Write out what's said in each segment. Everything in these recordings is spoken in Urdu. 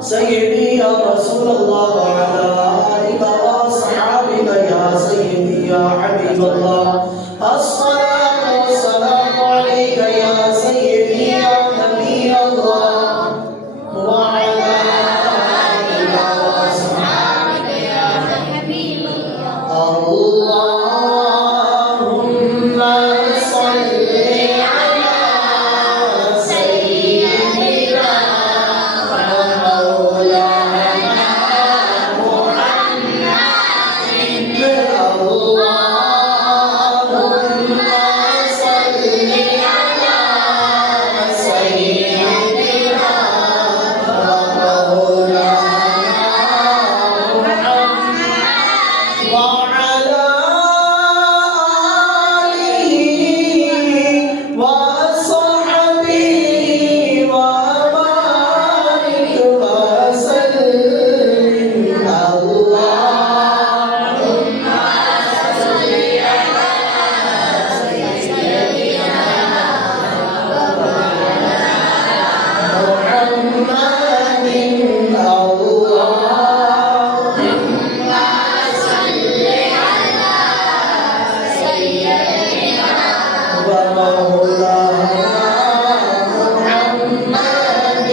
سيدي يا رسول الله وعلى آلك وأصحابك يا سيدي يا حبيب الله الصلاة والسلام عليك يا سيدي يا نبي الله وعلى آلك وأصحابك يا حبيب الله اللهم صل على سيدنا ومولانا محمد اللهم صل على سيدنا ومولانا محمد وعلى آله وصحبه وبارك وسلم اللهم صل على سيدنا محمد اللهم صل على سيدنا ومولانا محمد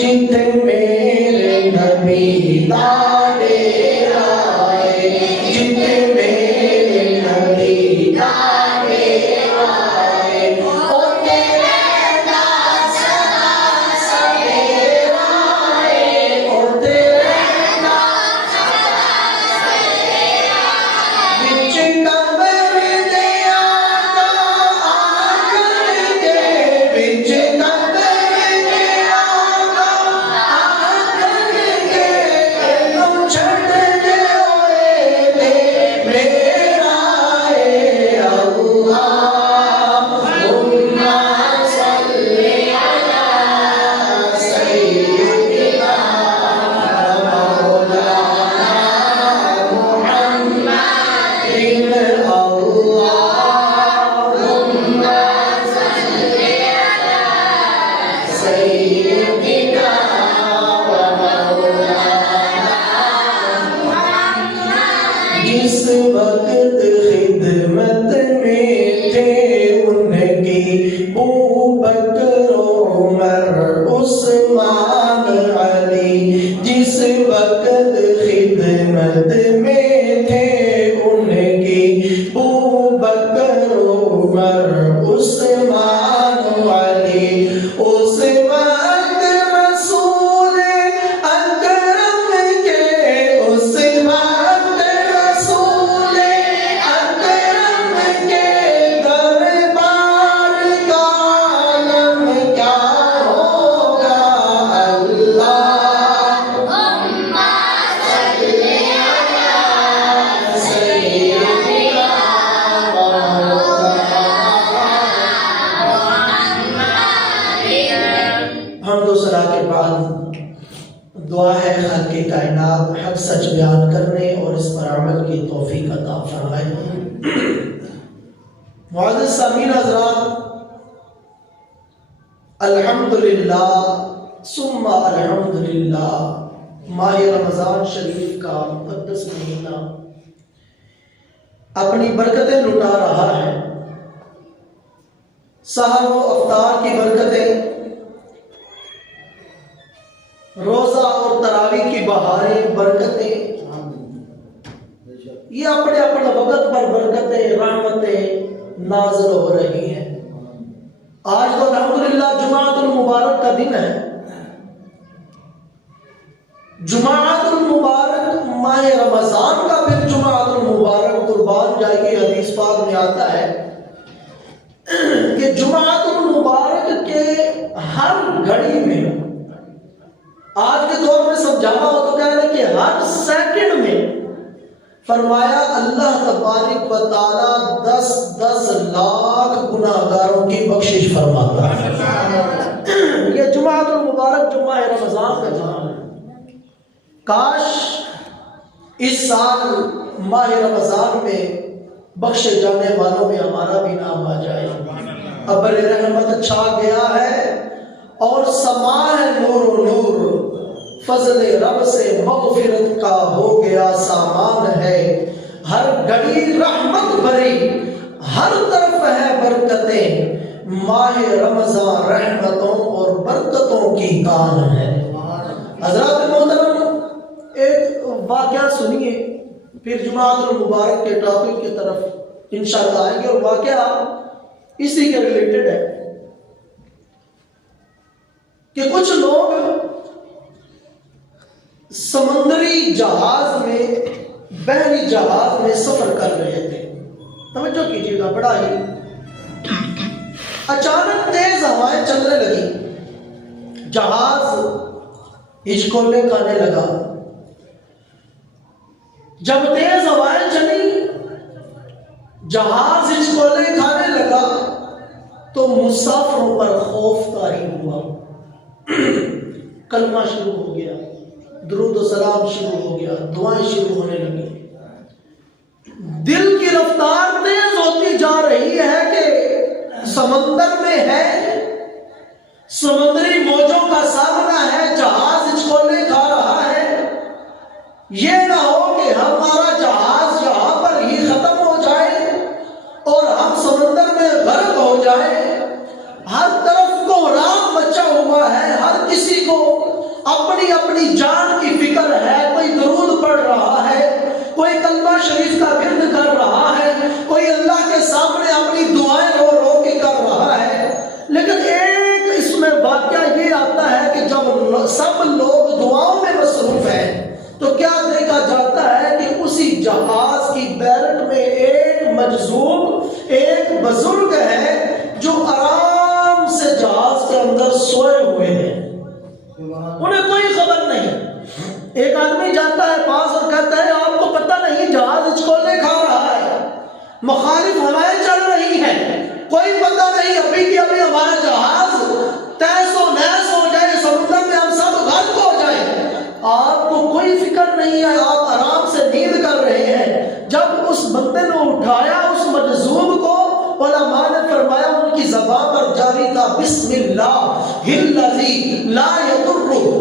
جت میرے نبی تارے آئے جت میرے نبی تارے آئے او تیرے ناز سویرا آئے او تیرے ناز سویرا بچ قبر دے آقا آکر کے بچ قبر دے آقا آکر کے تینوں چھڑ دے ہوئے لے میرا اے اللہم صل علی سیدنا مولانا محمد اللہم صل علی سیدنا ومولانا محمد جس وقت خدمت میں تھے ان کی ابوبکر عمر عثمان علی جس وقت خدمت میں تھے ان کی ابوبکر عمر عثمان علی اس وقت رسول اکرم کے اس وقت رسول اکرم کے دربار کا عالم کیا ہوگا اللہم صل علی سیدنا محمد حمد و ثنا کے بعد دعا ہے خالق کائنات حق سچ بیان کرنے اور اس پر عمل کی توفیق عطا فرمائے معزز سامعین حضرات الحمدللہ ثم الحمدللہ ماہ رمضان شریف کا مقدس مہینہ اپنی برکتیں لٹا رہا ہے سحر و افطار کی برکتیں روزہ اور تراویح کی بہاریں برکتیں یہ اپنے اپنے وقت پر برکتیں رحمتیں نازل ہو رہی ہیں آج تو الحمدللہ جمعۃ المبارک کا دن ہے جمعۃ المبارک ماہ رمضان کا پھر جمعۃ المبارک قربان جائے گی حدیث پاک میں آتا ہے کہ جمعۃ المبارک کے ہر گھڑی میں آج کے دور میں سمجھانا ہو تو کہہ رہے کہ ہر سیکنڈ میں فرمایا اللہ تبارک و تعالی 10 لاکھ گناہگاروں کی بخشش فرماتا ہے یہ جمعۃ المبارک جمعہ رمضان کا جمعہ ہے کاش اس سال ماہ رمضان میں بخشے جانے والوں میں ہمارا بھی نام آ جائے ابر رحمت چھا گیا ہے اور سما ہے نور و نور فضل رب سے مغفرت کا ہو گیا سامان ہے، ہر گھڑی رحمت بھری، ہر طرف ہے برکتیں، ماہ رمضان رحمتوں اور برکتوں کی کان ہے۔ حضرات محترم، ایک واقعہ سنیے، پھر جمعۃ المبارک کے ٹاپک کی طرف انشاءاللہ آئیں گے، اور واقعہ اسی کے ریلیٹڈ ہے کہ کچھ لوگ سمندری جہاز میں، بحری جہاز میں سفر کر رہے تھے۔ توجہ کیجیے گا، بڑا ہی اچانک تیز ہوائیں چلنے لگی، جہاز ہچکولے کھانے لگا۔ جب تیز ہوائیں چلی، جہاز ہچکولے کھانے لگا تو مسافروں پر خوف طاری ہوا، کلمہ شروع ہو گیا، درود و سلام شروع ہو گیا، دعائیں شروع ہونے لگی۔ دل کی رفتار تیز ہوتی جا رہی ہے کہ سمندر میں ہے، سمندری موجوں کا سامنا ہے، جہاز ہچکولے کھا رہا ہے، یہ نہ ہو کہ ہمارا جہاز یہاں پر ہی ختم ہو جائے اور ہم سمندر میں غرق ہو جائیں۔ ہر طرف کوہرام مچا ہوا ہے، ہر کسی کو اپنی اپنی جان کی فکر ہے، کوئی درود پڑھ رہا ہے، کوئی کلمہ شریف کا ورد کر رہا ہے، کوئی اللہ کے سامنے اپنی دعائیں رو رو کے کر رہا ہے۔ لیکن ایک اس میں واقعہ یہ آتا ہے کہ جب سب لوگ دعاؤں میں مصروف ہیں تو کیا دیکھا جاتا ہے کہ اسی جہاز کی بیرٹ میں ایک مجذوب، ایک بزرگ ہے جو آرام سے جہاز کے اندر سوئے ہوئے ہیں، انہیں کوئی خبر نہیں۔ ایک آدمی جاتا ہے پاس اور کہتا ہے آپ کو پتہ نہیں جہاز ہچکولے کھا رہا ہے، مخالف ہوائیں چل رہی ہیں، کوئی پتہ نہیں ابھی کی ابھی ہمارا جہاز تہس و نہس ہو جائے، سمندر میں ہم سب غرق ہو جائیں، آپ کو کوئی فکر نہیں ہے، آپ آرام سے نیند کر رہے ہیں۔ جب اس بندے نے اٹھایا اس مجذوب کو، علماء نے فرمایا ان کی زبان پر جاری تھا بسم اللہ الذی لا یضر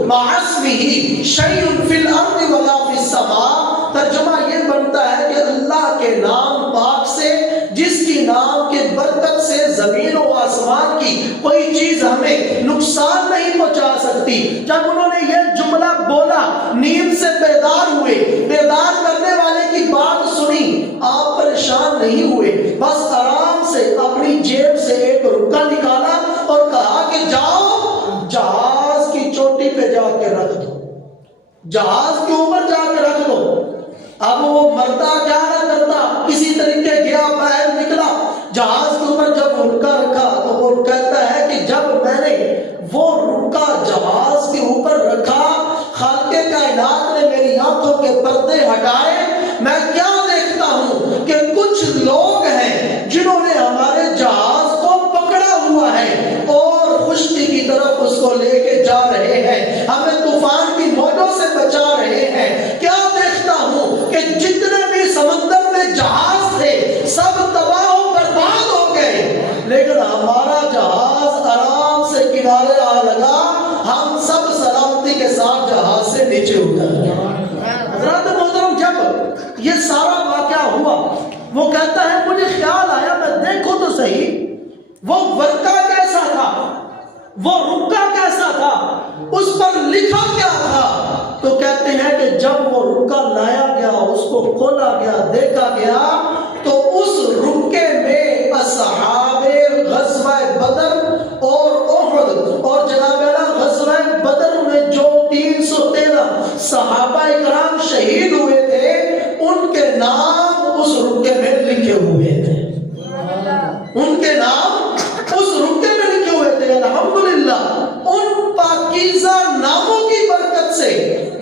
مع اسمہ شیء فی الارض ولا فی السماء۔ ترجمہ یہ بنتا ہے کہ اللہ کے نام پاک سے، جس کی نام کے برکت سے زمین و آسمان کی کوئی چیز ہمیں نقصان نہیں پہنچا سکتی۔ جب انہوں نے یہ جملہ بولا، نیند سے بیدار ہوئے، بیدار کرنے والے کی بات سنی، آپ پریشان نہیں ہوئے، بس آرام سے اپنی جیب سے ایک رکا نکالا اور کہا کہ جاؤ جہاز کی چوٹی پہ جا کے رکھ دو، جہاز کے اوپر جا کے رکھ دو۔ اب وہ مرتا کیا نہ کرتا، کسی طریقے گیا، باہر نکلا، جہاز کے اوپر جب رکا رکھا تو وہ کہتا ہے کہ جب میں نے وہ رکا جہاز کے اوپر رکھا، خالق کائنات نے میری آنکھوں کے پردے ہٹائے، میں کیا دیکھتا ہوں کہ کچھ لوگ ہیں جنہوں نے ہمارے جہاز کو پکڑا ہوا ہے اور خشکی کی طرف اس کو لے کے جا رہے ہیں، ہمیں طوفان کی موجوں سے بچا رہے ہیں۔ کیا دیکھتا ہوں کہ جتنے بھی سمندر میں جہاز تھے سب تباہ و برباد ہو گئے، لیکن ہمارا جہاز آرام سے کنارے آ لگا، ہم سب سلامتی کے ساتھ جہاز سے نیچے اتر گئے۔ حضرات محترم، جب یہ سارا واقعہ ہوا، وہ کہتا ہے مجھے خیال آیا میں دیکھوں تو صحیح وہ ورقہ کیسا تھا، وہ رکا کیسا تھا، اس پر لکھا کیا تھا۔ تو کہتے ہیں کہ جب وہ رکا لایا گیا، اس کو کھولا گیا، دیکھا گیا تو اس رکے میں اصحاب غزوہ بدر اور احد اور جناب غزوہ بدر میں جو 313 صحابہ کرام شہید ہوئے تھے، ان کے نام اس رکے میں لکھے ہوئے تھے، ان کے نام اس رکے میں لکھے ہوئے تھے۔ الحمدللہ ان پاکیزہ ناموں کی برکت سے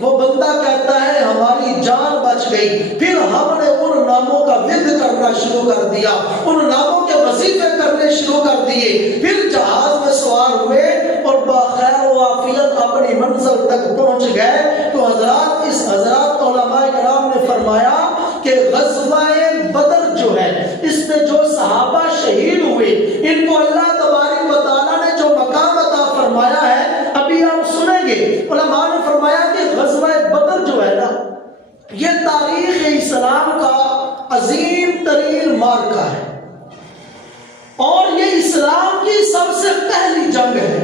وہ بندہ کہتا ہے ہماری جان بچ گئی۔ پھر ہم نے ان ناموں کا ورد کرنا شروع کر دیا، ان ناموں کے وظیفے کرنے شروع کر دیے، پھر جہاز میں سوار ہوئے اور بخیر و عافیت اپنی منزل تک پہنچ گئے۔ تو حضرات علماء کرام نے فرمایا کہ غزوہ بدر جو ہے، اس میں جو صحابہ شہید ہوئے، ان کو اللہ تبارک و تعالیٰ نے جو مقام عطا فرمایا ہے، ابھی آپ سنیں گے۔ علماء نے فرمایا کہ اسلام کا عظیم ترین مارکہ ہے اور یہ اسلام کی سب سے پہلی جنگ ہے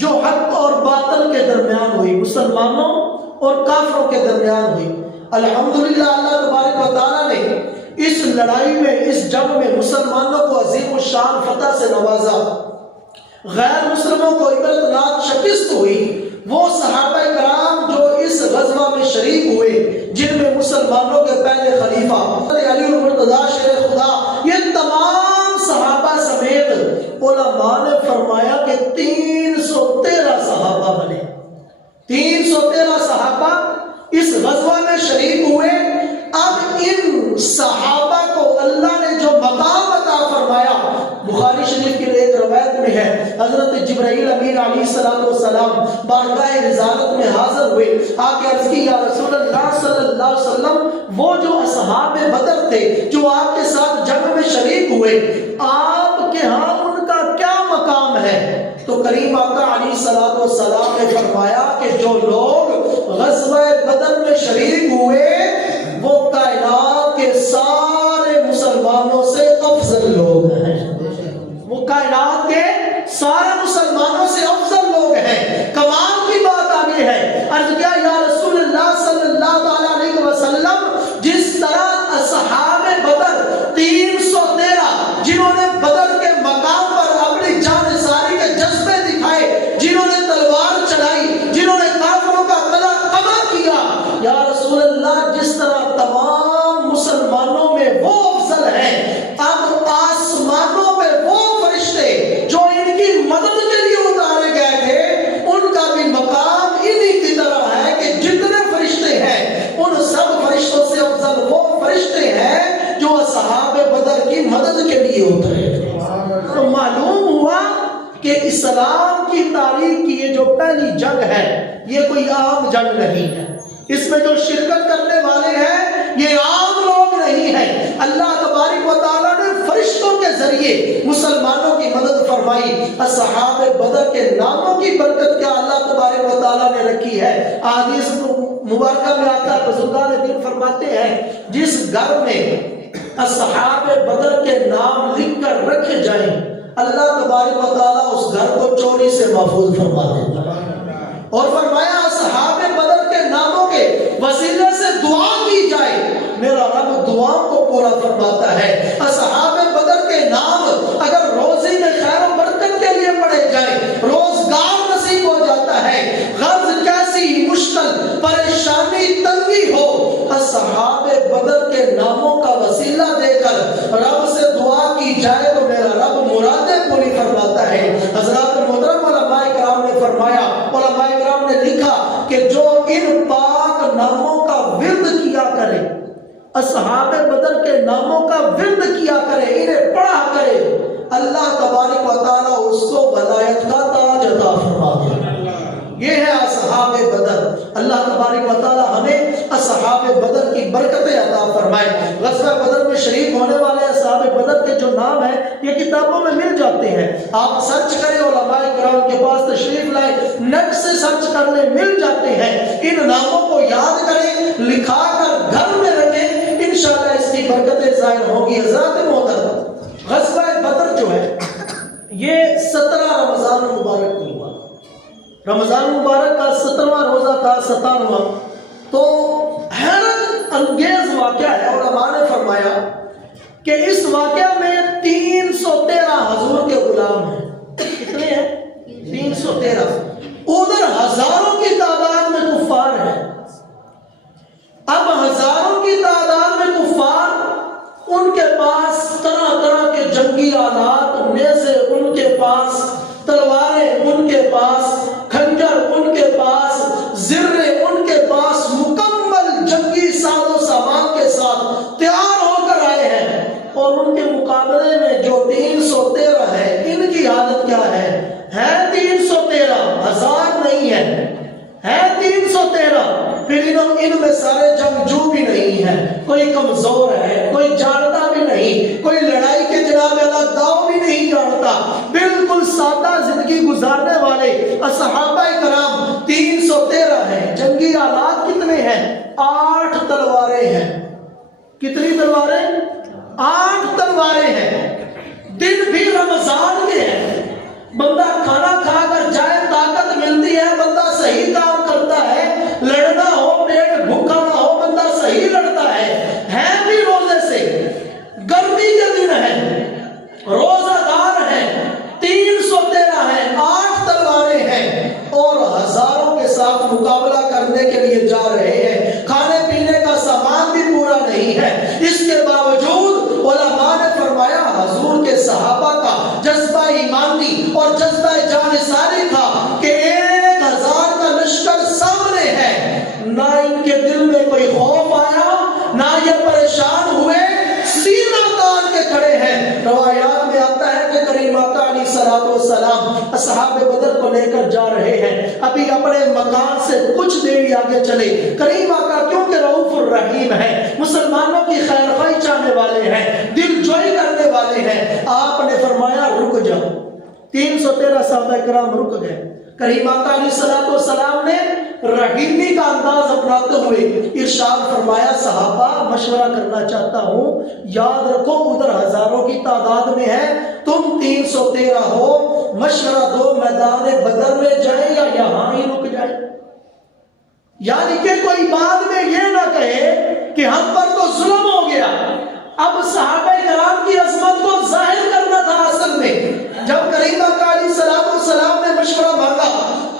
جو حق اور باطل کے درمیان ہوئی، مسلمانوں اور کافروں کے درمیان ہوئی۔ الحمدللہ اللہ تبارک و تعالیٰ نے اس لڑائی میں، اس جنگ میں مسلمانوں کو عظیم الشان فتح سے نوازا، غیر مسلموں کو عبرتناک شکست ہوئی۔ وہ صحابہ کرام جو اس غزوہ میں شریک ہوئے، جن میں مسلمانوں کے پہلے خلیفہ علی المرتضیٰ شیر خدا، یہ تمام صحابہ سمیت علماء نے فرمایا کہ 313 صحابہ بنے۔ 313 صحابہ اس غزوہ میں شریک ہوئے۔ اب ان صحابہ کو اللہ نے جو مقام عطا فرمایا، بخاری شریف کی ایک روایت میں ہے، حضرت جبرائیل امین علیہ السلام بارگاہ رسالت میں حاضر ہوئے، آ کے عرض کی یا رسول اللہ صلی اللہ علیہ وسلم، وہ جو اصحاب بدر تھے جو آپ کے ساتھ جنگ میں شریک ہوئے، آپ کے ہاں ان کا کیا مقام ہے؟ تو کریم آقا علیہ السلام نے فرمایا کہ جو لوگ غزوہ بدر میں شریک ہوئے وہ کائنات کے سارے مسلمانوں سے افضل لوگ ہیں۔ وہ کائنات کے سارے مسلمانوں سے افضل لوگ ہیں۔ کمال کی بات آگے ہے، عرض کیا یا رسول اللہ صلی اللہ علیہ وسلم، جس طرح اصحاب بدر 313 جنہوں نے بدر کے مقام پر اپنی جان ساری کے جذبے دکھائے، جنہوں نے تلوار چلائی، جنہوں نے کافروں کا قلع قمع کیا، یا رسول اللہ جس طرح تمام مسلمانوں میں وہ افضل ہیں، اب آسمانوں میں وہ فرشتے جو ان کی مدد کے لیے اتارے گئے تھے، ان کا بھی مقام انہی کی طرح ہے کہ جتنے فرشتے ہیں ان سب فرشتوں سے افضل وہ فرشتے ہیں جو اصحاب بدر کی مدد کے لیے اترے تھے۔ تو معلوم ہوا کہ اسلام کی تاریخ کی یہ جو پہلی جنگ ہے یہ کوئی عام جنگ نہیں ہے، اس میں جو شرکت کرنے والے ہیں یہ عام لوگ نہیں ہیں۔ اللہ تبارک و تعالیٰ نے فرشتوں کے ذریعے مسلمانوں کی مدد فرمائی۔ اصحاب بدر کے ناموں کی برکت کیا اللہ تبارک و تعالیٰ نے رکھی ہے۔ احادیث مبارکہ میں آتا ہے، بزرگان دین فرماتے ہیں جس گھر میں اصحاب بدر کے نام لکھ کر رکھے جائیں اللہ تبارک و تعالیٰ اس گھر کو چوری سے محفوظ فرما دیتا ہے۔ اور فرمایا اصحاب بدر کے ناموں کے وسیلے سے دعا کی جائے میرا رب دعاؤں کو پورا فرماتا ہے۔ اصحاب بدر کے نام اگر روزی میں خیر و برکت کے لیے پڑھے جائیں روزگار نصیب ہو جاتا ہے، غرض کیسی مشکل پریشانی تنگی ہو، اصحاب بدر کے ناموں کا وسیلہ دے کر رب سے دعا کی جائے تو میرا رب مرادیں پوری فرماتا ہے۔ حضرات محترم علماء کرام نے فرمایا، علماء کرام نے لکھا کہ جو ان پاک ناموں کا ورد کیا کرے، اصحاب بدر کے ناموں کا ورد کیا کرے، انہیں پڑھا کرے، اللہ تبارک و تعالیٰ اس کو ولایت کا تاج عطا فرما دے۔ یہ ہے اصحاب بدر۔ اللہ تبارک و تعالیٰ ہمیں اصحاب بدر کی برکتیں عطا فرمائے۔ غزوہ بدر میں شریک ہونے والے اصحاب بدر کے جو نام ہیں یہ کتابوں میں مل جاتے ہیں، آپ سرچ کریں، علماء کرام کے پاس تشریف لائیں، نیٹ سے سرچ کر لیں، مل جاتے ہیں۔ ان ناموں کو یاد کریں، لکھا کر گھر میں رکھیں، انشاءاللہ اس کی برکتیں ظاہر ہوں گی۔ حضرات محترم، غزوہ بدر جو ہے یہ 17 رمضان مبارک کو ہوا۔ رمضان مبارک کا 17واں روزہ تھا، 17واں۔ تو حیرت انگیز واقعہ ہے، اور علماء نے فرمایا کہ اس واقعہ میں 313 حضور کے غلام ہیں۔ کتنے ہیں؟ 313۔ ادھر ہزاروں کی تعداد میں کفار ہیں۔ اب ہزاروں کی تعداد میں کفار، ان کے پاس طرح طرح کے جنگی آلات، نیزے ان کے پاس، تلواریں ان کے پاس، کھنجر ان کے پاس، زرے ان کے پاس، مکمل جنگی ساز و سامان کے ساتھ تیار ہو کر آئے ہیں۔ اور ان کے مقابلے میں جو 313 ہے، ان کی حالت کیا ہے؟ 313، ہزار نہیں ہے 313۔ پھر ان میں سارے جنگجو بھی نہیں ہے، کوئی کمزور ہے، کوئی جانتا بھی نہیں، کوئی لڑائی کے جناب اللہ داؤ بھی نہیں جانتا، بالکل سادہ زندگی گزارنے والے اصحابہ کرام 313 ہیں۔ جنگی آلات کتنے ہیں؟ 8 تلواریں ہیں، کتنی تلواریں؟ 8 تلواریں ہیں. دن بھی رمضان کے ہیں. بندہ کھانا کھا کر جائے، طاقت ملتی ہے، بندہ صحیح کام کرتا ہے. لڑنا ہو، پیٹ بھوکا نہ ہو، بندہ صحیح لڑتا ہے بھی روزے سے. گرمی کے دن ہے، روزہ دار ہے، 313 ہے، 8 تلواریں ہیں اور ہزاروں کے ساتھ مقابلہ کرنے کے لیے جا رہے ہیں. کھانے پینے کا سامان بھی پورا نہیں ہے. اس کے باوجود علماء نے فرمایا حضور کے صحابہ کا جذبہ ایمانی اور جذبہ جانثاری تھا کہ 1000 کا لشکر سامنے ہے. نہ ان کے دل میں کوئی خوف آیا، نہ یہ پریشان ہوئے، سینہ تان کے کھڑے ہیں. روایات میں آتا ہے کہ کریم آقا علیہ السلام اصحاب بدر کو لے کر جا رہے ہیں. ابھی اپنے مکان سے کچھ دیر آگے چلے. کریم آقا کیونکہ رؤوف الرحیم ہے، مسلمانوں کی خیر خواہی چاہنے والے ہیں، دل جوئی کرنے والے ہیں، آپ نے فرمایا رک جاؤ. 313 صحابہ کرام رک گئے. کریم آقا علیہ السلام نے رحیمی کا انداز اپناتے ہوئے ارشاد فرمایا صحابہ مشورہ کرنا چاہتا ہوں، یاد رکھو ادھر ہزاروں کی تعداد میں ہے، تم 313 ہو، مشورہ دو میدان بدر میں جائیں یا یہاں ہی رک جائیں. یعنی کہ کوئی بعد میں یہ نہ کہے کہ ہم پر تو ظلم ہو گیا. اب صحابہ کرام کی عظمت کو ظاہر کرنا تھا. اصل میں جب کریم آقا علیہ السلام نے مشورہ مانگا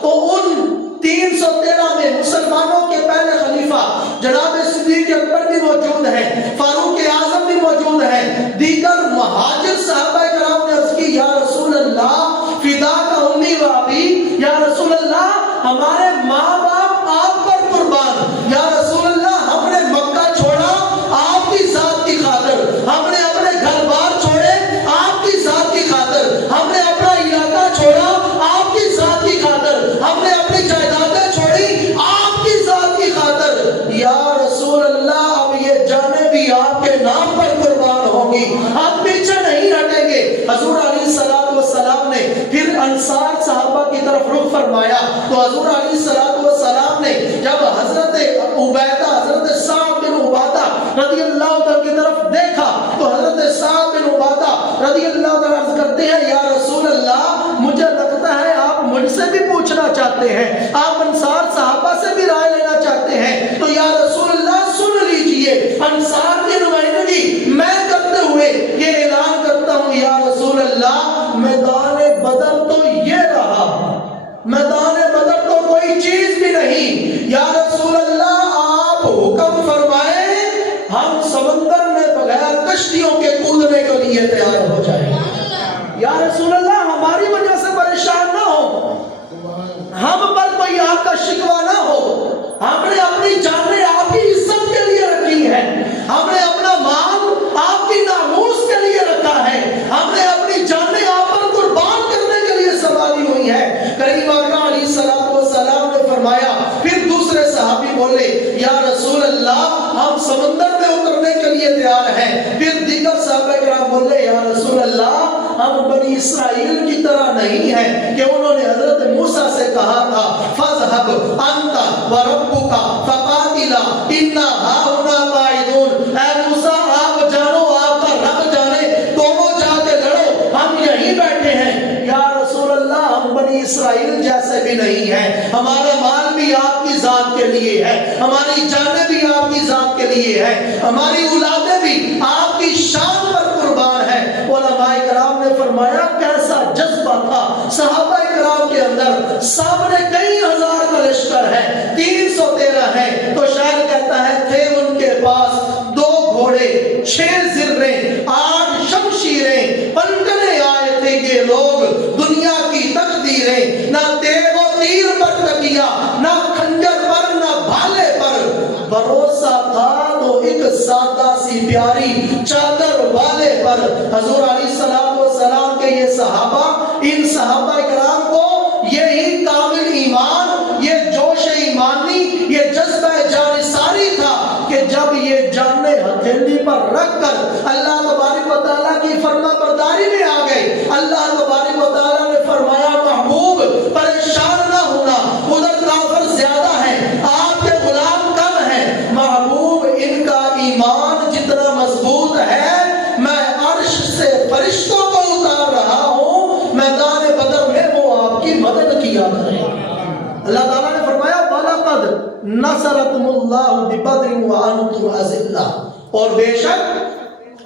تو ان 313 میں مسلمانوں کے پہلے خلیفہ جناب صدیق اکبر بھی موجود ہیں، فاروق اعظم بھی موجود ہیں، دیگر مہاجر صحابہ کرام نے عرض کی یا رسول اللہ فداک امی و ابی، یا رسول اللہ ہمارے ماں باپ آپ پر قربان، یا رسول اللہ ہم نے مکہ چھوڑا آپ کی ذات کی خاطر، ہم نے اپنے گھر بار چھوڑے آپ کی ذات کی خاطر، ہم نے اپنا علاقہ چھوڑا آپ کی ذات کی خاطر، ہم نے اپنی جائیدادیں چھوڑی آپ کی ذات کی خاطر. یا رسول اللہ اب یہ جانیں بھی آپ کے نام پر قربان ہوں گی، آپ پیچھے نہیں ہٹیں گے. حضور علیہ السلام نے پھر انصار صحابہ کی طرف رخ فرمایا تو حضور علیہ السلام نے جب حضرت عبیدہ حضرت سعد بن عبادہ رضی اللہ عنہ کی طرف دیکھا تو حضرت سعد بن عبادہ رضی اللہ عنہ عرض کرتے ہیں یا رسول اللہ مجھے لگتا ہے آپ مجھ سے بھی پوچھنا چاہتے ہیں، آپ انصار صحابہ سے بھی رائے لینا چاہتے ہیں، تو یا رسول اللہ سن لیجئے انصار کی نمائندگی میں کرتے ہوئے یہ اعلان کرتا ہوں یا رسول اللہ میدان بدر تو یہ رہا، میدان بدر تو کوئی چیز بھی نہیں. یا رسول اللہ آپ حکم فرمائیں ہم سمندر میں بغیر کشتیوں کے کودنے کے لیے تیار ہو جائیں. یا رسول اللہ ہماری وجہ سے پریشان نہ ہو، ہم پر کوئی آپ کا شکوہ نہ ہو، ہم نے اپنی جانیں آپ کی عزت کے لیے رکھی ہے، ہم نے اپنا مال آپ کی ناموس کے لیے رکھا ہے، ہم نے اپنی جانیں آپ پر قربان کرنے کے لیے سنبھالی ہوئی ہے. کریم آقا علیہ السلام نے فرمایا پھر دوسرے صحابی بولے یا رسول اللہ ہم سمندر میں اترنے کے لیے تیار ہیں. پھر دیگر صحابہ کرام بولے یا رسول اللہ ہم بنی اسرائیل کی طرح نہیں ہیں کہ انہوں نے حضرت موسیٰ سے کہا تھا فَاذْهَبْ أَنْتَ وَرَبُّكَ فَقَاتِلَا إِنَّا هَاهُنَا قَاعِدُونَ. اے موسیٰ آپ جانو آپ کا رب جانے، دونوں جا کے لڑو، ہم یہیں بیٹھے ہیں. یا رسول اللہ ہم بنی اسرائیل جیسے بھی نہیں ہیں، ہمارا مال بھی آپ کی ذات کے لیے ہے، ہماری جانیں بھی آپ کی ذات کے لیے ہے، ہماری اولادیں بھی آپ کی شان پر قربان ہیں. علماء کرام نے فرمایا کیسا جذبہ تھا صحابہ کرام کے اندر. سامنے کئی ہزار کا لشکر ہے، 313 ہے تو شاعر کہتا ہے تھے ان کے پاس 2 گھوڑے 6 زریں 8 شمشیریں، پلٹنے آئے تھے یہ لوگ دنیا کی تقدیریں، نہ تیغ و تیر پر تکیا، نہ کھنجر پر نہ بھالے پر، بھروسہ تھا تو ایک سادہ سی پیاری چادر والے پر. حضور علیہ السلام کے یہ صحابہ، ان صحابہ کرام کو یہی کامل ایمان، یہ جوش ایمانی، یہ جذبہ جانثاری تھا کہ جب یہ جانیں ہتھیلی پر رکھ کر اللہ تبارک و تعالیٰ کی فرما برداری میں آ گئے. اللہ تبارک و تعالیٰ نے فرمایا محبوب پریشان نہ ہونا، ادھر کافر زیادہ ہیں، آپ کے غلام کم ہیں. محبوب ان کا ایمان جتنا وَلَقَدْ نَصَرَكُمُ اللَّهُ بِبَدْرٍ وَأَنْتُمْ أَذِلَّةٌ، اور بے شک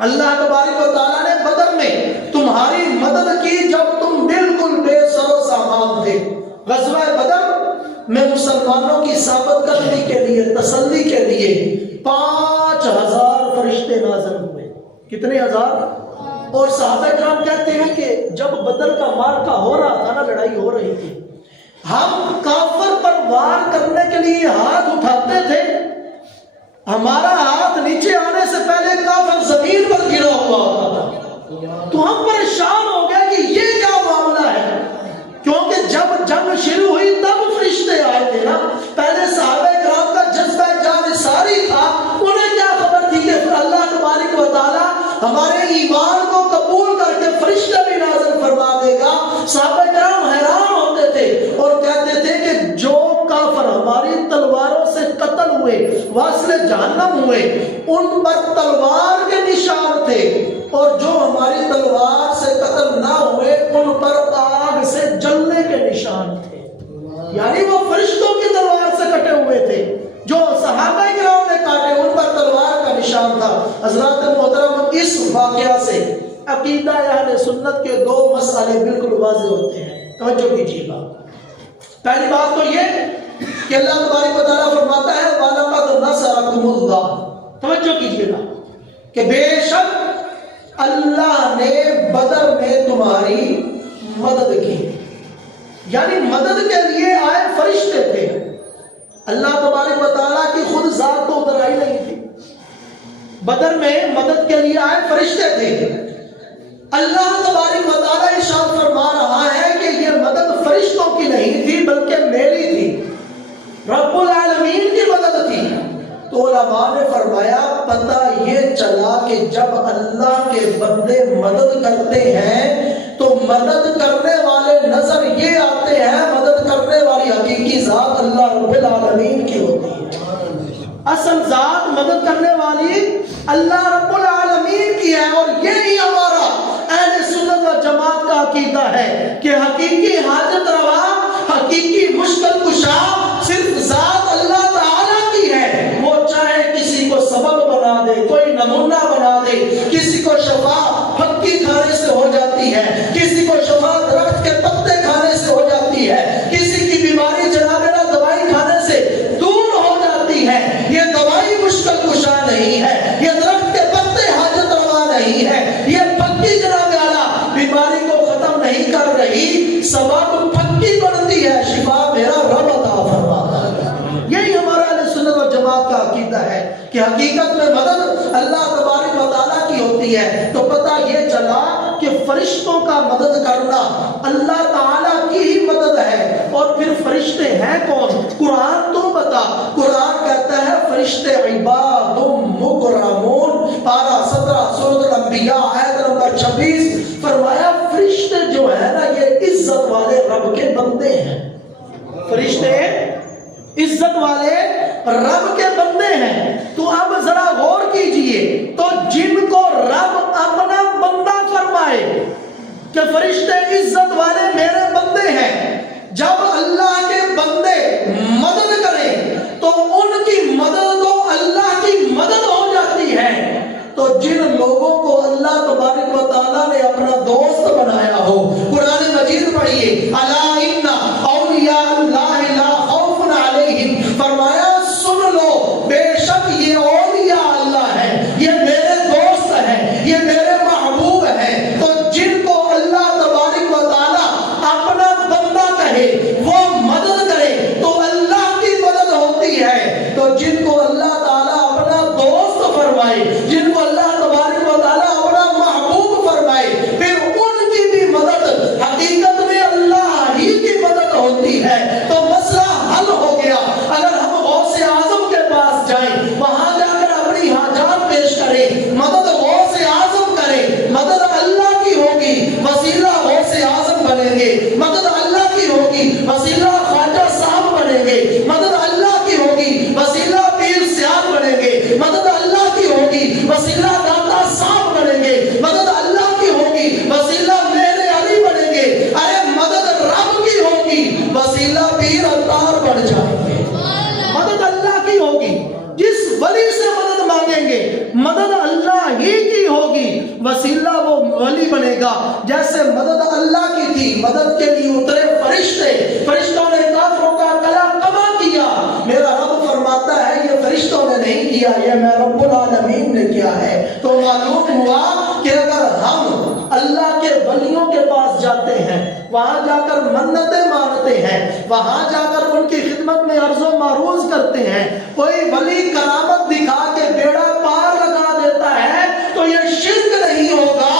اللہ تبارک و تعالیٰ نے بدر میں تمہاری مدد کی جب تم بالکل بے سر و سامان تھے۔ غزوہ بدر میں مسلمانوں کی ثابت قدمی کے لیے، تسلی کے لیے 5000 فرشتے نازل ہوئے۔ کتنے ہزار؟ اور صحابہ کرام کہتے ہیں کہ جب بدر کا معرکہ ہو رہا تھا نا، لڑائی ہو رہی تھی، ہم کافر پر وار کرنے کے لیے ہاتھ اٹھاتے تھے، ہمارا ہاتھ نیچے آنے سے پہلے کافر زمین پر گرا ہوا ہوتا تھا۔ تو ہم پریشان ہو گئے کہ یہ کیا معاملہ ہے، کیونکہ جب جنگ شروع ہوئی تب فرشتے آئے تھے نا۔ پہلے صحابہ کرام کا جذبہ جانثاری تھا، انہیں کیا خبر تھی کہ اللہ تبارک و تعالیٰ ہمارے ایمان کو قبول کر کے فرشتہ بھی نازل فرما دے گا۔ صحابہ کرام حیران ہوتے تھے اور کہتے تھے کہ جو کافر ہماری تلواروں سے قتل ہوئے، واصل جہنم ہوئے، ان پر تلوار کے نشان تھے، اور جو ہماری تلوار سے قتل نہ ہوئے ان پر آگ سے جلنے کے نشان تھے۔ یعنی وہ فرشتوں کی تلوار سے کٹے ہوئے تھے، جو صحابہ کرام نے کاٹے ان پر تلوار کا نشان تھا۔ حضرات محترم، اس واقعہ سے عقیدہ اہل سنت کے 2 مسئلے بالکل واضح ہوتے ہیں، توجہ کیجیے گا۔ پہلی بات تو یہ کہ اللہ تبارک و تعالیٰ فرماتا ہے وَلَقَدْ نَصَرَكُمُ اللَّهُ، توجہ کیجیے گا کہ بے شک اللہ نے بدر میں تمہاری مدد کی، یعنی مدد کے لیے آئے فرشتے تھے۔ اللہ تبارک و تعالیٰ کی خود ذات تو اتر آئی نہیں تھی، بدر میں مدد کے لیے آئے فرشتے تھے۔ اللہ تبارک و تعالیٰ ارشاد فرما رہا ہے کہ یہ مدد فرشتوں کی نہیں تھی بلکہ میری تھی، رب العالمین کی مدد تھی۔ تو علماء نے فرمایا پتہ یہ چلا کہ جب اللہ کے بندے مدد کرتے ہیں تو مدد کرنے والے نظر یہ آتے ہیں، مدد کرنے والی حقیقی ذات اللہ رب العالمین کی ہوتی ہے۔ اصل ذات مدد کرنے والی اللہ رب العالمین کی ہے، اور یہی ہمارا اہل سنت و جماعت کا عقیدہ ہے کہ حقیقی حاجت روا، حقیقی مشکل کشا صرف ذات اللہ تعالیٰ کی ہے۔ وہ چاہے کسی کو سبب بنا دے، کوئی نمونہ بنا دے، کسی کو شفا پھکی کھانے سے ہو جاتی ہے، کسی کو شفا درخت کے پتے کھانے سے ہو جاتی ہے، کسی کی بیماری جناب اللہ دوائی کھانے سے دور ہو جاتی ہے۔ یہ دوائی مشکل کشا نہیں ہے، یہ درخت کے پتے حاجت روا نہیں ہے، یہ پھکی جناب اللہ بیماری کو ختم نہیں کر رہی، سبب پھکی بنتی ہے، شفا میرا رب عطا فرماتا ہے۔ یہی ہمارا اہل سنت و جماعت کا عقیدہ ہے کہ حقیقت میں مدد اللہ تبارک و تعالیٰ کی ہوتی ہے۔ تو پتہ یہ چلا کہ فرشتوں کا مدد کرنا اللہ تعالیٰ کی ہی مدد ہے۔ اور پھر فرشتے ہیں کون؟ قرآن تو بتا، قرآن کہتا ہے فرشتے عباد مکرمون، پارہ 17 سورۃ الانبیاء آیت نمبر 26، فرمایا فرشتے جو ہے نا یہ عزت والے رب کے بندے ہیں۔ فرشتے عزت والے رب کے بندے ہیں۔ تو اب ذرا غور کیجئے، تو جن کو رب اپنا بندہ فرمائے کہ فرشتے عزت والے میرے بندے ہیں، جب اللہ کے بندے مدد کریں تو ان کی مدد تو اللہ کی مدد ہو جاتی ہے۔ تو جن لوگوں کو اللہ تبارک و تعالیٰ نے اپنا دوست بنایا ہو، قرآن مجید پڑھیے، الا ان اولیاء اللہ لا خوف علیہم، فرمایا سن لو بے شک یہ اولیاء اللہ ہے، یہ میرے دوست ہیں، یہ میرے محبوب ہیں۔ تو جن کو اللہ تبارک و تعالیٰ اپنا بندہ کہے وہ مدد گا جیسے مدد اللہ کی تھی، مدد کے لیے اترے فرشتے، فرشتوں نے کافروں کا کلا کما کیا۔ میرا رب فرماتا ہے یہ فرشتوں نے نہیں کیا، یہ میں رب العالمین نے کیا ہے۔ تو معلوم ہوا کہ اگر ہم اللہ کے ولیوں کے پاس جاتے ہیں، وہاں جا کر منتیں مانتے ہیں، وہاں جا کر ان کی خدمت میں عرض و معروض کرتے ہیں، کوئی ولی کرامت دکھا کے بیڑا پار لگا دیتا ہے تو یہ شرک نہیں ہوگا،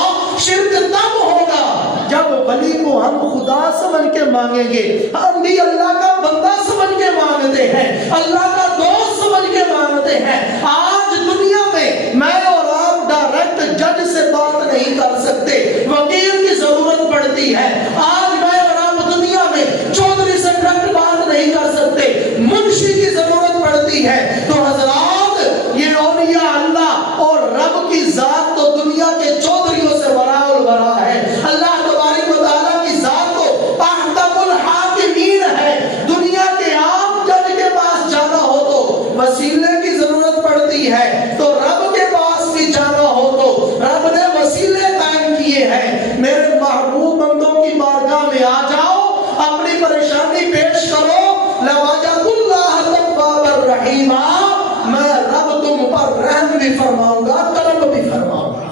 شرک تب ہوگا جب ولی کو ہم خدا سمجھ کے مانگیں گے۔ ہم بھی اللہ کا بندہ سمجھ کے مانگتے ہیں، اللہ کا دوست سمجھ کے مانگتے ہیں۔ آج دنیا میں اور آپ ڈائریکٹ جج سے بات نہیں کر سکتے، وکیل کی ضرورت پڑتی ہے۔ آج میں اور آپ دنیا میں چودھری سے ڈائریکٹ بات نہیں کر سکتے، منشی کی ضرورت پڑتی ہے۔ تو حضرات یہ اولیاء اللہ اور رب کی ذات تو دنیا کے چودھریوں سے وراء الورا ہے۔ اللہ تبارک و تعالیٰ کی ذات تو احکم الحاکمین ہے۔ دنیا کے عام جج کے پاس جانا ہو تو وسیلے کی ضرورت پڑتی ہے، تو رب کے پاس بھی جانا ہو تو رب نے وسیلے قائم کیے ہیں۔ میرے محبوب بندوں کی بارگاہ میں آ جاؤ، اپنی پریشانی پیش کرو، لوجد اللہ توابا رحیما، میں رب تم پر رحم بھی فرماؤں گا، کرم بھی فرماؤں گا۔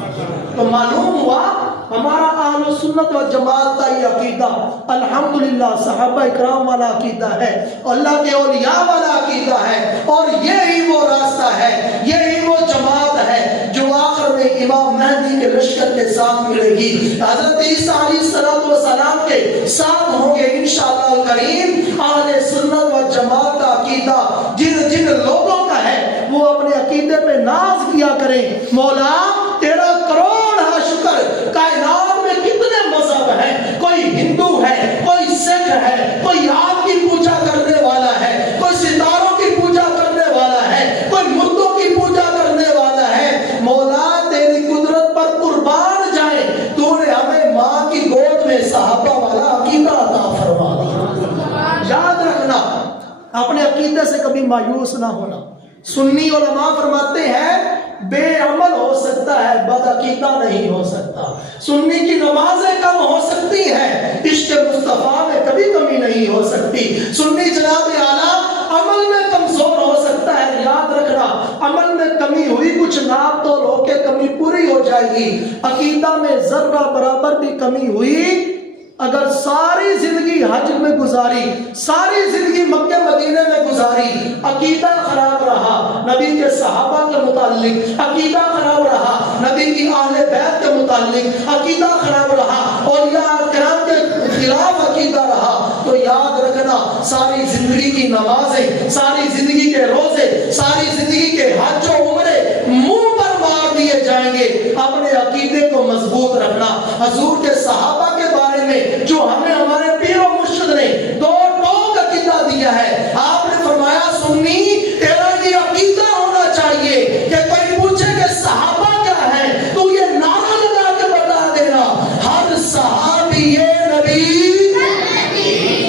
تو معلوم ہوا ہمارا اہل سنت و جماعت کا یہ عقیدہ الحمدللہ صحابہ اکرام والا عقیدہ ہے، اللہ کے اولیاء والا عقیدہ ہے، اور یہی وہ راستہ ہے، یہی وہ جماعت ہے جو آخر میں امام مہدی کے لشکر کے ساتھ ملے گی، حضرت عیسیٰ علیہ السلام کے ساتھ ہوں گے انشاءاللہ الکریم۔ اہل سنت و جماعت کا عقیدہ جن جن لوگوں کا ہے وہ اپنے عقیدے پہ ناز کیا کریں، مولا تیرا کروڑ ہے شکر، کائنات میں کتنے مذہب ہیں، کوئی ہندو ہے، کوئی سکھ ہے، کوئی آگ کی پوجا کرنے والا ہے، کوئی ستاروں کی پوجا کرنے والا ہے، کوئی مردوں کی پوجا کرنے والا ہے، مولا تیری قدرت پر قربان جائے، تو نے ہمیں ماں کی گود میں صحابہ والا عقیدہ عطا فرما دیا۔ یاد رکھنا، اپنے عقیدے سے کبھی مایوس نہ ہونا۔ سنی علماء فرماتے ہیں بے عمل ہو سکتا ہے، بد عقیدہ نہیں ہو سکتا۔ سنی کی نمازیں کم ہو سکتی ہیں، عشق مصطفیٰ میں کبھی کمی نہیں ہو سکتی۔ سنی جناب اعلیٰ عمل میں کمزور ہو سکتا ہے، یاد رکھنا عمل میں کمی ہوئی کچھ ناپ تو لو کے کمی پوری ہو جائے گی۔ عقیدہ میں ذرہ برابر بھی کمی ہوئی، اگر ساری زندگی حج میں گزاری، ساری زندگی مکہ مدینے میں گزاری، عقیدہ خراب رہا نبی کے صحابہ کے متعلق، عقیدہ خراب رہا نبی کی اہل بیت کے متعلق، عقیدہ خراب رہا اولیاء کرام کے خلاف عقیدہ رہا، تو یاد رکھنا ساری زندگی کی نمازیں، ساری زندگی کے روزے، ساری زندگی کے حج و عمرے منہ پر مار دیے جائیں گے۔ اپنے عقیدے کو مضبوط رکھنا۔ حضور کے صحابہ کے بارے میں جو ہمیں ہمارے پیر و مرشد نے دو ٹوک عقیدہ دیا ہے، آپ نے فرمایا سنی تیرا یہ عقیدہ ہونا چاہیے کہ کوئی پوچھے کہ صحابہ کیا ہے تو یہ نعرہ لگا کے بتا دینا، ہر صحابی نبی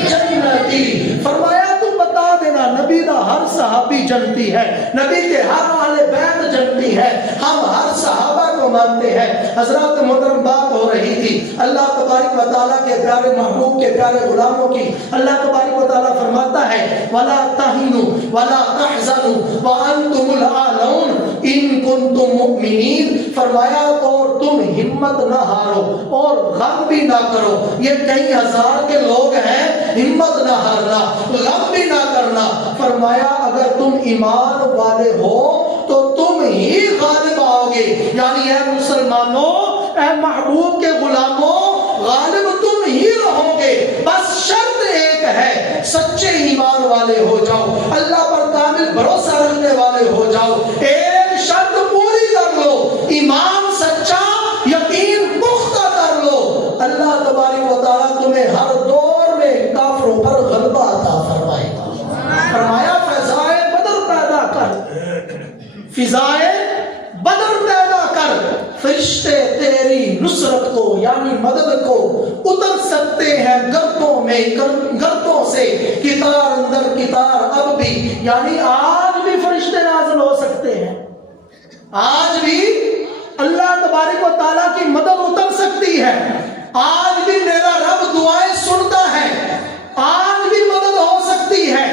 جنتی۔ فرمایا تم بتا دینا نبی دا ہر صحابی جنتی ہے، نبی کے ہر اہل بیت جنتی ہے، ہم ہر صحابہ کو مانتے ہیں۔ حضرات محترم بات ہو رہی تھی اللہ تبارک و تعالیٰ کے پیارے محبوب کے پیارے غلاموں کی۔ اللہ تبارک و تعالیٰ فرماتا ہے وَلَا تَهِنُوا وَلَا تَحْزَنُوا وَأَنْتُمُ الْأَعْلَوْنَ إِن كُنتُم مُؤْمِنِينَ، فرمایا اور تم ہمت نہ ہارو اور غم بھی نہ کرو۔ یہ کئی ہزار کے لوگ ہیں، ہمت نہ ہارنا، غم بھی نہ کرنا۔ فرمایا اگر تم ایمان والے ہو تو تم ہی غالب آؤ گے، یعنی اے مسلمانوں، اے محبوب کے غلاموں، غالب تم ہی رہو گے، بس شرط ایک ہے سچے ایمان والے ہو جاؤ، اللہ پر کامل بھروسہ رکھنے والے ہو جاؤ۔ ایک شرط پوری کر لو، ایمان سچا، یقین پختہ کر لو، اللہ تبارک و تعالیٰ تمہیں ہر دور میں کافروں پر غلبہ عطا فرمائے گا۔ فرمایا فضائے بدر پیدا کر، فضائے بدر پیدا کر، فرشتے تیری نصرت کو یعنی مدد کو اتر سکتے ہیں گردوں میں، گردوں سے کتار اندر کتار اب بھی، یعنی آج بھی فرشتے نازل ہو سکتے ہیں، آج بھی اللہ تبارک و تعالیٰ کی مدد اتر سکتی سکتی ہے، آج بھی میرا رب دعائیں سنتا ہے، آج بھی مدد ہو سکتی ہے،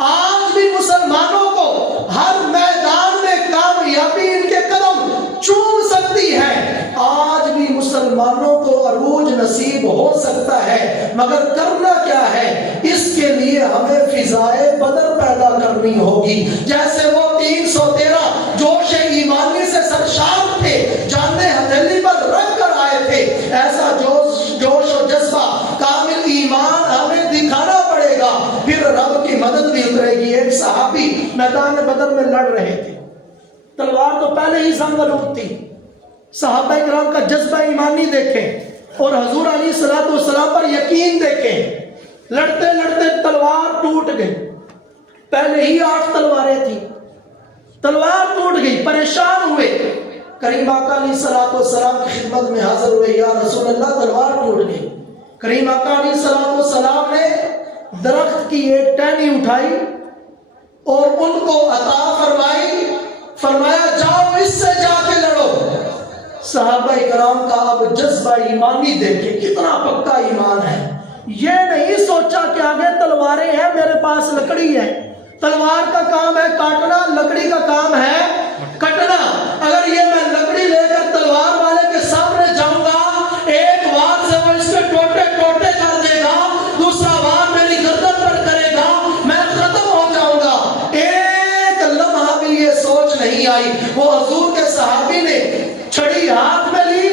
آج بھی مسلمانوں کو ہر میدان میں کامیابی ان کے قدم چوم سکتی ہے، آج بھی مسلمانوں کو عروج نصیب ہو سکتا ہے، مگر کرنا کیا ہے؟ اس کے لیے ہمیں فضائے بدر پیدا کرنی ہوگی۔ جیسے وہ 313 جوش ایمانی سے سرشار تھے، جانیں ہتھیلی پر رکھ کر آئے تھے، ایسا جوش و جذبہ کامل ایمان ہمیں دکھانا پڑے گا، پھر رب کی مدد بھی اترے گی۔ ایک صحابی میدان بدر میں لڑ رہے تھے، تلوار تو پہلے ہی سنگلوٹ تھی، صحابہ کرام کا جذبہ ایمانی دیکھیں اور حضور علیہ الصلوۃ والسلام پر یقین دیکھیں، لڑتے لڑتے تلوار ٹوٹ گئی، پہلے ہی 8 تلواریں تھیں، تلوار ٹوٹ گئی، پریشان ہوئے، کریم آقا علیہ الصلوۃ والسلام کی خدمت میں حاضر ہوئے، یا رسول اللہ تلوار ٹوٹ گئی۔ کریم آقا علیہ الصلوۃ والسلام نے درخت کی ایک ٹہنی اٹھائی اور ان کو عطا فرمائی، فرمایا جاؤ اس سے جا کے لڑو۔ صحابہ کرام کا اب جذبہ ایمانی دیکھیں، کتنا پکا ایمان ہے، یہ نہیں سوچا کہ آگے تلواریں ہیں، میرے پاس لکڑی ہے، تلوار کا کام ہے کاٹنا، لکڑی کا کام ہے کٹنا، اگر یہ میں لکڑی لے کر تلوار والے کے سامنے جاؤں گا، ایک وار سے وہ اس کے ٹوٹے ٹوٹے کر دے گا، دوسرا وار میری گردن پر کرے گا، میں ختم ہو جاؤں گا۔ ایک لمحہ بھی یہ سوچ نہیں آئی، وہ حضور کے صحابی نے چھڑی ہاتھ میں لی،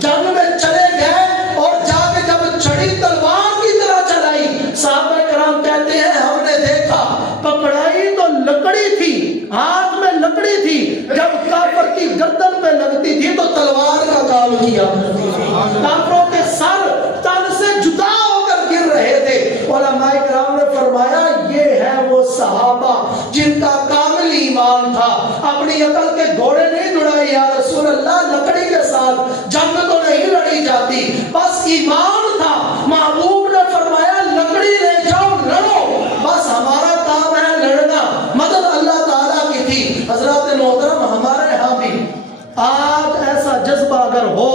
جنگ میں چلے گئے اور جا کے جب چھڑی تلوار کی طرح چلائی، صحابہ کرام کہتے ہیں ہم نے دیکھا پکڑائی تو لکڑی تھی، ہاتھ میں لکڑی تھی، جب کافر کی گردن پہ لگتی تھی تو تلوار کا کام کیا کرتی تھی، کافروں کے سر تن سے جدا ہو کر گر رہے تھے۔ علماء کرام نے فرمایا یہ ہے وہ صحابہ جن کا کامل ایمان تھا، اپنی عقل کے گھوڑے نہیں دوڑائے، یا رسول اللہ لکڑی کے ساتھ جنگ تو نہیں لڑی جاتی، بس ایمان تھا۔ محبوب نے فرمایا لکڑی لے جاؤ لڑو، بس ہمارا کام ہے لڑنا، مدد اللہ تعالیٰ کی تھی۔ حضرات محترم، ہمارے ہاں بھی آج ایسا جذبہ اگر ہو،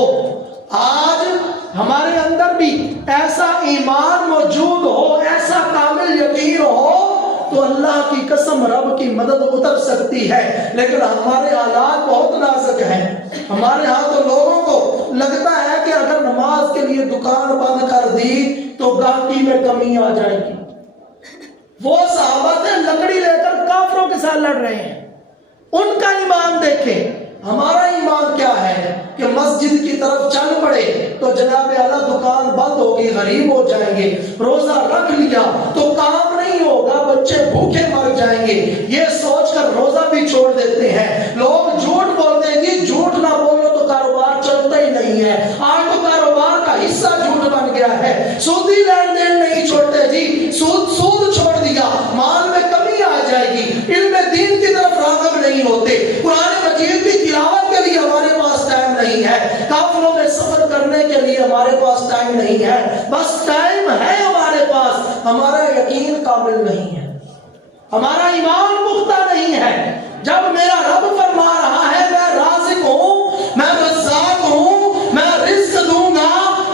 آج ہمارے اندر بھی ایسا ایمان موجود ہو، ایسا کامل یقین ہو، تو اللہ کی قسم رب کی مدد اتر سکتی ہے، لیکن ہمارے حالات بہت نازک ہیں۔ ہمارے ہاں تو لوگوں کو لگتا ہے کہ اگر نماز کے لیے دکان بند کر دی تو گاہکی میں کمی آ جائے گی۔ وہ صحابہ تھے لکڑی لے کر کافروں کے ساتھ لڑ رہے ہیں، ان کا ایمان دیکھیں۔ ہمارا ایمان کیا ہے کہ مسجد کی طرف چل پڑے تو جناب اعلیٰ دکان بند ہوگی، غریب ہو جائیں گے، روزہ رکھ لیا تو کام نہیں ہوگا، بچے بھوکے مر جائیں گے، یہ سوچ کر روزہ بھی چھوڑ دیتے ہیں۔ لوگ جھوٹ بولتے ہیں، جی جھوٹ نہ بولو تو کاروبار چلتا ہی نہیں ہے، آج تو کاروبار کا حصہ جھوٹ بن گیا ہے، سودی لین دین نہیں چھوڑتے، جی سود چھوڑ دیا، مال میں کمی آ جائے گی، علم دین کی طرف راغب نہیں ہوتے، قرآن مجید کی تلاوت کے لیے ہمارے پاس ٹائم نہیں ہے، قافلوں میں سفر کرنے کے لیے ہمارے پاس ٹائم نہیں ہے، بس ٹائم ہے ہمارے پاس، ہمارا یقین کامل نہیں ہے، ہمارا ایمان پختہ نہیں ہے۔ جب میرا رب فرما رہا ہے میں رازق ہوں، میں رزاق ہوں، میں رزق دوں گا،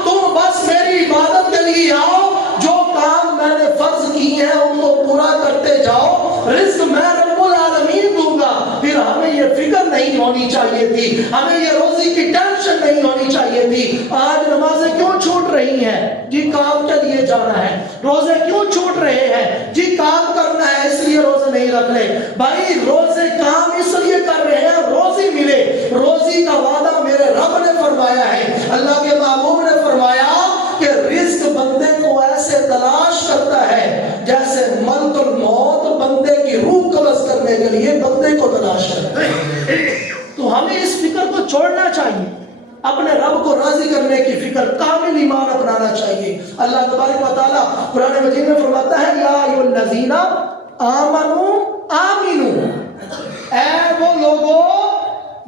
تم بس میری عبادت کے لیے آؤ، جو کام میں نے فرض کیے ہیں ان کو پورا کرتے جاؤ، رزق میں رب العالمین دوں گا، پھر ہمیں یہ فکر نہیں ہونی چاہیے تھی، ہمیں یہ روزی کی ٹینشن نہیں ہونی چاہیے تھی۔ آج نمازیں کیوں چھوٹ رہی ہیں؟ جی کام کے لیے جانا ہے۔ روزے کیوں چھوٹ رہے ہیں؟ جی کام کرنا ہے اس لیے روزے نہیں رکھ رہے۔ بھائی روزے کام اس لیے کر رہے ہیں روزی ملے، روزی کا وعدہ میرے رب نے فرمایا ہے، اللہ کے محبوب نے فرمایا کہ رزق بندے کو ایسے تلاش کرتا ہے جیسے ملک الموت بندے کی روح قبض کرنے کے لیے بندے کو تلاش کرتا ہے۔ تو ہمیں اس فکر کو چھوڑنا چاہیے، اپنے رب کو راضی کرنے کی فکر، کامل ایمان اپنانا چاہیے۔ اللہ تبارک و تعالیٰ قرآن مجید میں فرماتا ہے یا ایھا الذین آمنوا آمنوا، اے وہ لوگوں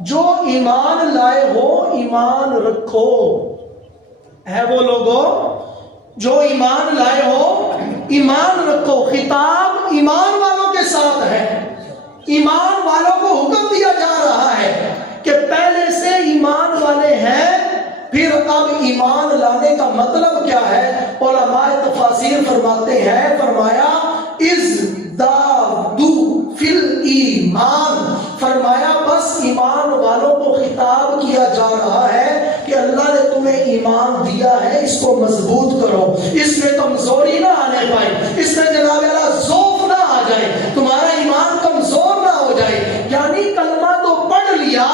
جو ایمان لائے ہو ایمان رکھو، اے وہ لوگوں جو ایمان لائے ہو ایمان رکھو۔ خطاب ایمان والوں کے ساتھ ہے، ایمان والوں کو حکم دیا جا رہا ہے کہ پہلے سے ایمان والے ہیں پھر اب ایمان لانے کا مطلب کیا ہے؟ علماء تفاسیر فرماتے ہیں، فرمایا ازدادو فی الایمان، فرمایا بس ایمان والوں کو خطاب کیا جا رہا ہے کہ اللہ نے تمہیں ایمان دیا ہے، اس کو مضبوط کرو، اس میں کمزوری نہ آنے پائے، اس میں جناب اللہ ذوف نہ آ جائے، تمہارا ایمان کمزور نہ ہو جائے۔ یعنی کلمہ تو پڑھ لیا،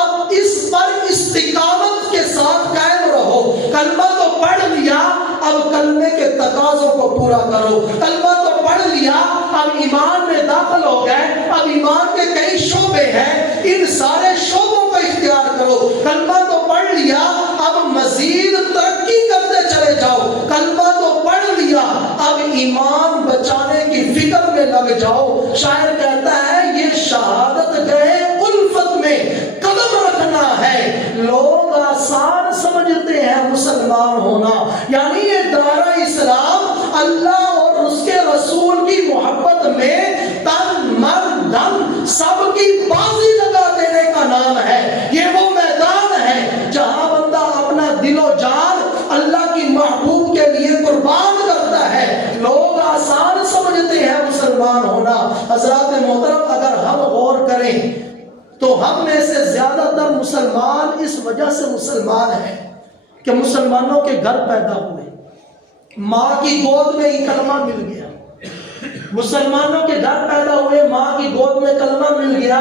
اب اس پر استقامت کے ساتھ قائم رہو۔ کلمہ تو پڑھ لیا، اب کلمے کے تقاضوں کو پورا کرو۔ کلمہ تو پڑھ لیا، اب ایمان میں داخل ہو گئے، اب ایمان کے کئی شعبے ہیں، ان سارے شعبوں کو اختیار کرو۔ کلمہ تو پڑھ لیا، اب مزید ترقی کرتے چلے جاؤ۔ کلمہ تو پڑھ لیا، اب ایمان بچانے کی فکر میں لگ جاؤ۔ شاعر کہتا ہے یہ شہادت گئے الفت میں قدم رکھنا ہے، لوگ آسان سمجھتے ہیں مسلمان ہونا۔ یعنی یہ دائرہ اسلام اللہ اور اس کے رسول کی محبت میں تن من دھن سب کی بازی لگا دینے کا نام ہے۔ یہ وہ میدان ہے جہاں بندہ اپنا دل و جان اللہ کی محبوب کے لیے قربان کرتا ہے۔ لوگ آسان سمجھتے ہیں مسلمان ہونا۔ حضرات محترم، اگر ہم غور کریں تو ہم میں سے زیادہ تر مسلمان اس وجہ سے مسلمان ہیں کہ مسلمانوں کے گھر پیدا ہوئے، ماں کی گود میں ہی کلمہ مل گیا۔ مسلمانوں کے گھر پیدا ہوئے، ماں کی گود میں کلمہ مل گیا،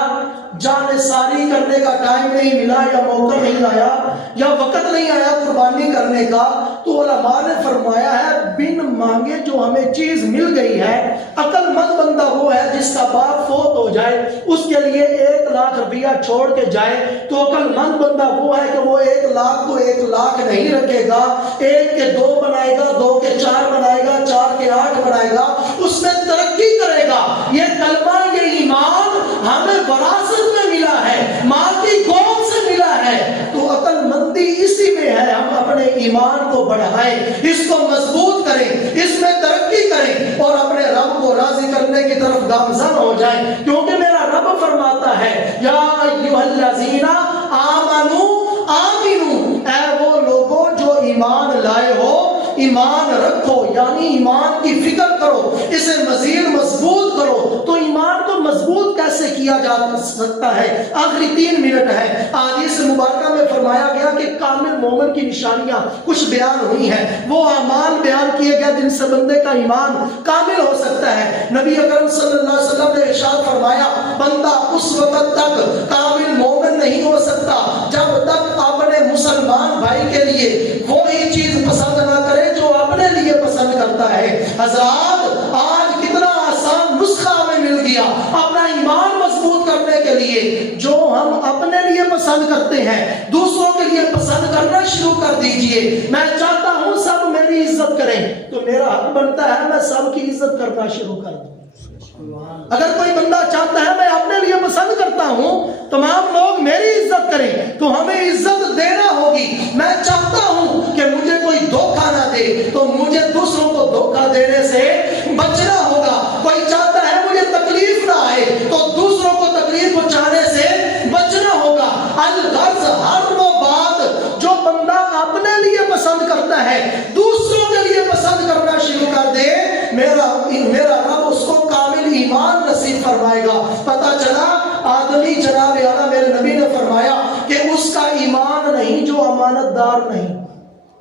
جان ساری کرنے کا ٹائم نہیں ملا، یا موقع نہیں آیا، یا وقت نہیں آیا قربانی کرنے کا، تو علماء نے فرمایا ہے بن مانگے جو ہمیں چیز مل گئی ہے۔ عقل مند بندہ وہ ہے جس کا باپ فوت ہو جائے، اس کے لیے 1,00,000 روپیہ چھوڑ کے جائے، تو عقل مند بندہ وہ ہے کہ وہ 1,00,000 کو 1,00,000 نہیں رکھے گا، 1 کے 2 بنائے گا، 2 کے 4 بنائے گا، 4 کے 8 بنائے گا، اس میں ترقی کرے گا۔ یہ کلمہ، یہ ایمان ہمیں وراثت میں ملا ہے، ماں کی گود سے ملا ہے، تو عقل مندی اسی میں ہے۔ ہم اپنے ایمان کو بڑھائیں، اس کو مضبوط کریں، اس میں ترقی کریں، اور اپنے رب کو راضی کرنے کی طرف گامزن ہو جائیں، کیونکہ میرا رب فرماتا ہے یا ایھا الذین آمنو آمنو، اے وہ لوگوں جو ایمان لائے ہو، ایمان رکھو، یعنی ایمان کی فکر کرو، اسے مزید مضبوط کرو۔ تو ایمان کو مضبوط کیسے کیا جا سکتا ہے؟ آخری 3 منٹ ہے۔ حدیث مبارکہ میں فرمایا گیا کہ کامل مومن کی نشانیاں کچھ بیان ہوئی ہیں، وہ اعمال بیان کیے گئے جن سے بندے کا ایمان کامل ہو سکتا ہے۔ نبی اکرم صلی اللہ علیہ وسلم نے ارشاد فرمایا بندہ اس وقت تک کامل مومن نہیں ہو سکتا جب تک اپنے مسلمان بھائی کے لیے وہی چیز پسند نہ کرے جو اپنے لیے پسند کرتا ہے۔ حضرات، آج کتنا آسان نسخہ ہمیں مل گیا اپنا ایمان مضبوط کرنے کے لیے۔ جو ہم اپنے لیے پسند کرتے ہیں دوسروں کے لیے پسند کرنا شروع کر دیجئے۔ میں چاہتا ہوں سب میری عزت کریں، تو میرا حق بنتا ہے میں سب کی عزت کرنا شروع کر دوں۔ اگر کوئی بندہ چاہتا ہے میں اپنے لیے پسند کرتا ہوں تمام لوگ میری عزت کریں، تو ہمیں عزت دینا ہوگی۔ میں چاہتا ہوں کہ مجھے کوئی دھوکہ نہ دے، تو مجھے دوسروں کو دھوکہ دینے سے بچنا ہوگا۔ کوئی چاہتا ہے مجھے تکلیف نہ آئے، تو دوسروں کو تکلیف پہنچانے سے بچنا ہوگا۔ الغرض ہر وہ بات جو بندہ اپنے لیے پسند کرتا ہے دوسروں کے لیے پسند کرنا شروع کر دے، میرا رب اس کو کامل ایمان نصیب فرمائے گا۔ پتہ چلا آدمی، جناب اعلیٰ میرے نبی نے فرمایا کہ اس کا ایمان نہیں جو امانت دار نہیں،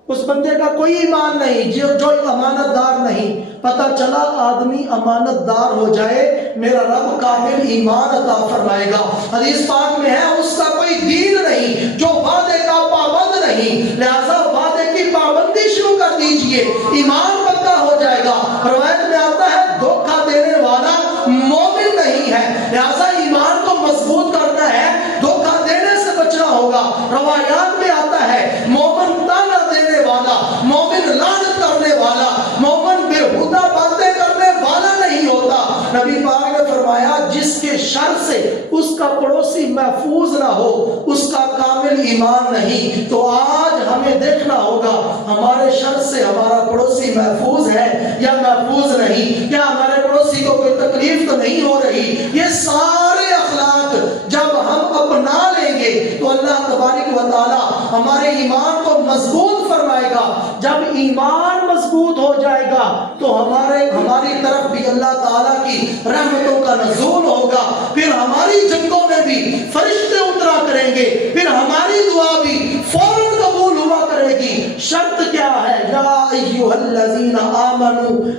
اس بندے کا کوئی ایمان نہیں جو امانت دار نہیں۔ پتہ چلا آدمی امانت دار ہو جائے میرا رب کامل ایمان عطا فرمائے گا۔ حدیث پاک میں ہے اس کا کوئی دین نہیں جو وعدے کا پابند نہیں، لہذا وعدے کی پابندی شروع کر دیجئے، ایمان پکا ہو جائے گا۔ روایت میں آتا ہے دھوکہ دینے والا مومن نہیں ہے، لہذا ایمان کو مضبوط کرنا ہے، دھوکہ دینے سے بچنا ہوگا۔ روایات میں آتا ہے مومن تانا دینے والا، مومن لعنت کرنے والا، مومن بےہودہ باتیں کرنے والا نہیں ہوتا۔ نبی پاک نے فرمایا جس کے شر سے اس کا پڑوسی محفوظ نہ ہو اس کا کامل ایمان نہیں۔ تو آج ہمیں دیکھنا ہوگا ہمارے شر سے ہمارا پڑوسی محفوظ ہے یا محفوظ نہیں، کیا ہمارے پڑوسی کو کوئی تکلیف تو نہیں ہو رہی۔ یہ سارے اخلاق جب ہم اپنا لیں گے تو اللہ تبارک و تعالی ہمارے ایمان کو مضبوط فرمائے گا۔ جب ایمان مضبوط ہو جائے گا تو ہماری طرف بھی اللہ تعالیٰ کی رحمتوں کا نزول ہوگا، پھر ہماری جنگوں میں بھی فرشتے اترا کریں گے، پھر ہماری دعا بھی فوراً قبول ہوا کرے گی۔ شرط کیا ہے؟ یا ایھا الذین آمنو،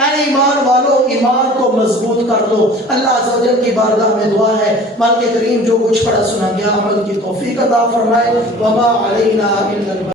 اے ایمان والو ایمان کو مضبوط کر لو۔ اللہ عز و جل کی بارگاہ میں دعا ہے مالک کریم جو کچھ پڑھا سنا گیا عمل کی توفیق عطا فرمائے۔ وما علینا الا